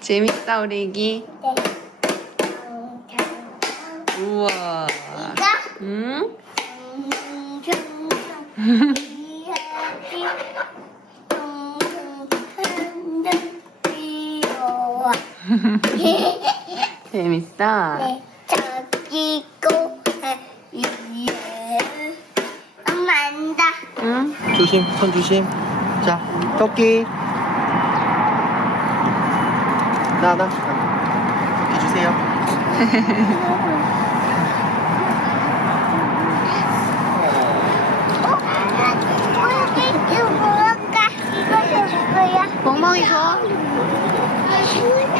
재밌다 우리 애기. 우와. 응? 재밌다. 저기 있고 엄마 안다. 응? 조심, 손 조심. 자, 토끼. 나. 토끼 주세요. 이거 뭐랄까? 이거 누구야? 멍멍이 줘.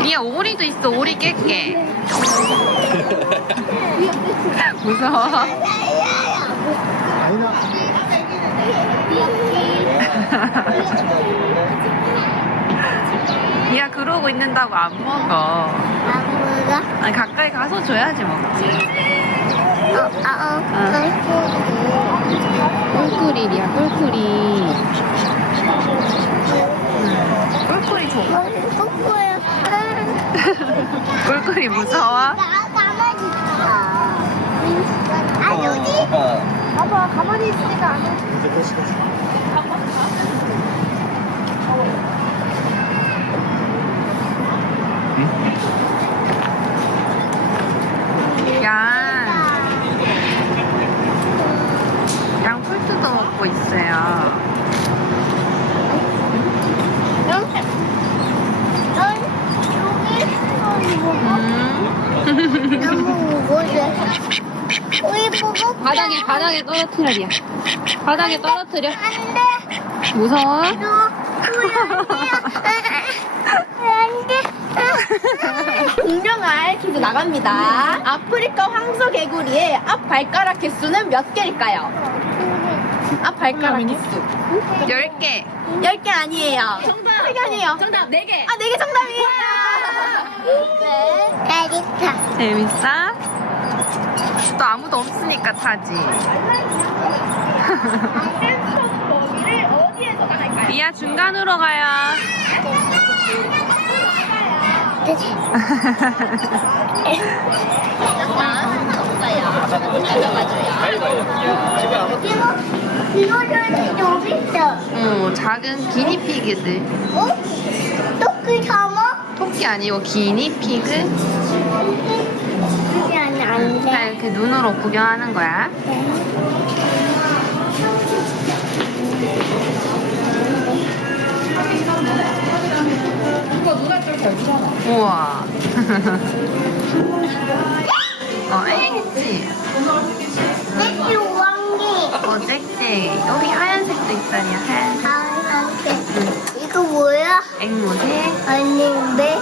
리아 오리도 있어. 오리 깰게. 무서워. 아니나. 리아 그러고 있는다고 안 먹어. 안 먹어? 아니 가까이 가서 줘야지 먹지. 꿀꿀이 리아 꿀꿀이. 꿀꿀이 줘. 꼬꼬야. 꿀꿀이 무서워? 가만히 있어. 아 여기? 봐봐 가만히 있지가 않아. 양 풀트도 먹고 있어요. 너무 무거워. 우리 보고 바닥에 떨어뜨려 리아. 바닥에 떨어뜨려. 안돼. 무서워? 공룡알 퀴즈 나갑니다. 아프리카 황소개구리의 앞 발가락 개수는 몇 개일까요? 앞 발가락 개수 10개. 10개 아니에요. 정답. 3개 아니에요. 정답 4개. 아, 4개 정답이에요. 네. 짜릿하. 재밌어? 또 아무도 없으니까 타지. 범위를 어디에서 나갈까요? 리아 중간으로 가요. 이거는 좀 있어. 작은 기니피그들. 어? 토끼 잡아? 토끼 아니고 기니피그? 그게 안 다 돼. 이렇게 눈으로 구경하는 거야. 우와. 했지? 내 왕기. 잭잭. 여기 하얀색도 있다니, 하얀색. 아, 이거 뭐야? 앵무새. 아닌데?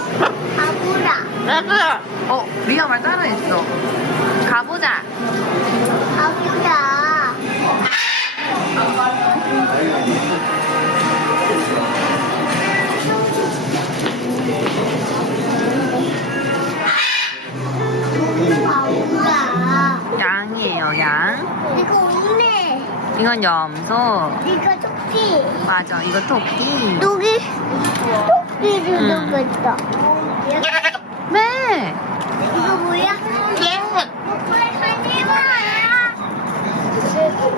가보라. 리아 말 따라했어. 가보자. 가보자. 가보자. 양이에요, 양. 이거 없네. 이건 염소. 이거 토끼. 맞아, 이거 토끼. 토끼를 음. 넣었어. 네. 이거 뭐야?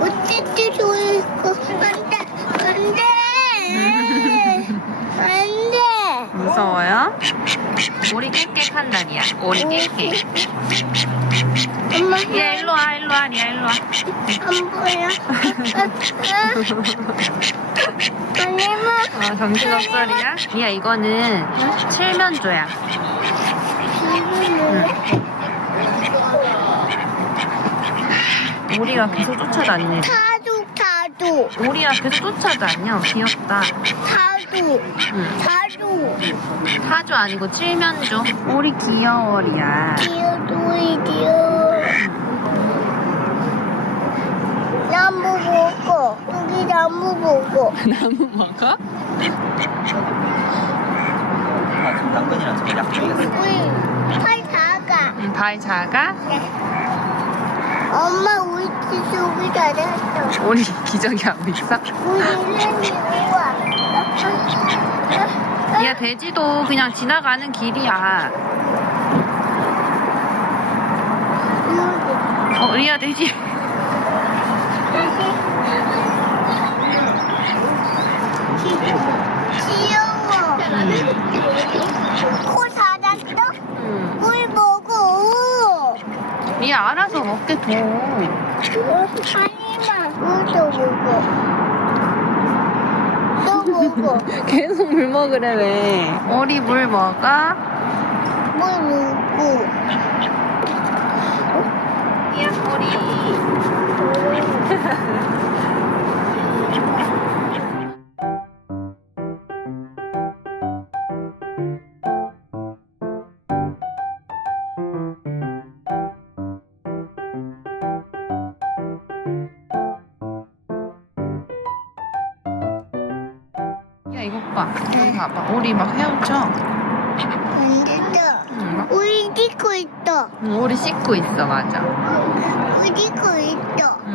어쨌든 좋을거 안돼 안돼 무서워요? 오리 깨끗한 날이야. 오리 깨끗. 엄마 리아 일로 와, 일로 와, 리아 일로 와. 안 보여? 아니면 정신없어, 리아? 리아, 이거는 칠면조야. 오리가 계속 쫓아다니네. 타조 오리가 계속 쫓아다녀. 귀엽다. 타조 응. 타조 타조 아니고 칠면조. 오리 귀여워, 리아. 디어 나무 보고 여기 나무 보고 나무 먹어? 당근이랑 저거 약속이었어. 우리 팔 작아. 발 작아? 엄마 우리 집 여기 잘했어. 오리 기저귀 하고 있어? 우리는 우와. 야, 돼지도 그냥 지나가는 길이야. 리아 돼지. 귀여워. 코 닫았어? 물 먹어. 리아 알아서 먹게 둬. 아니만 물도 먹어. 또 먹어. 계속 물 먹으래 왜? 오리 물 먹어? 물 먹고. 리아 오리. 야 이거 봐. 여기 봐봐. 오리 막 헤엄쳐. 안 된다. 우리 찍고 있어. 오리 씻고 있어 맞아. 우리 찍고 있어. 응.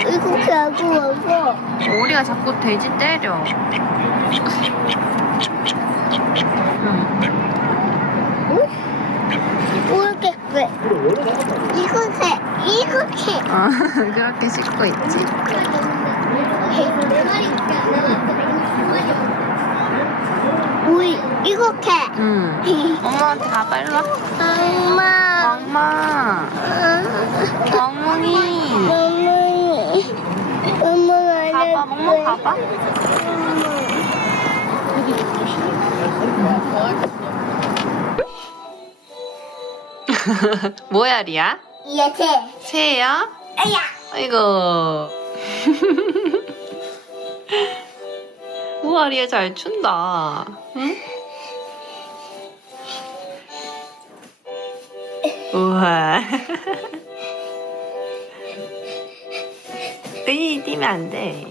이렇게 하고 와서. 오리가 자꾸 돼지 때려. 응. 이렇게 왜? 이렇게. 그렇게 씻고 있지. 우리 이렇게. 응. 엄마한테 가봐 일로 와. 엄마. 엄마. 멍멍이. 엄마가 가봐 멍멍 가봐. 뭐야 리야? 이렇게. 새야? 아야. 아이고. 우와 리야 잘 춘다. 응? 우와. 으이 뛰면 안 돼.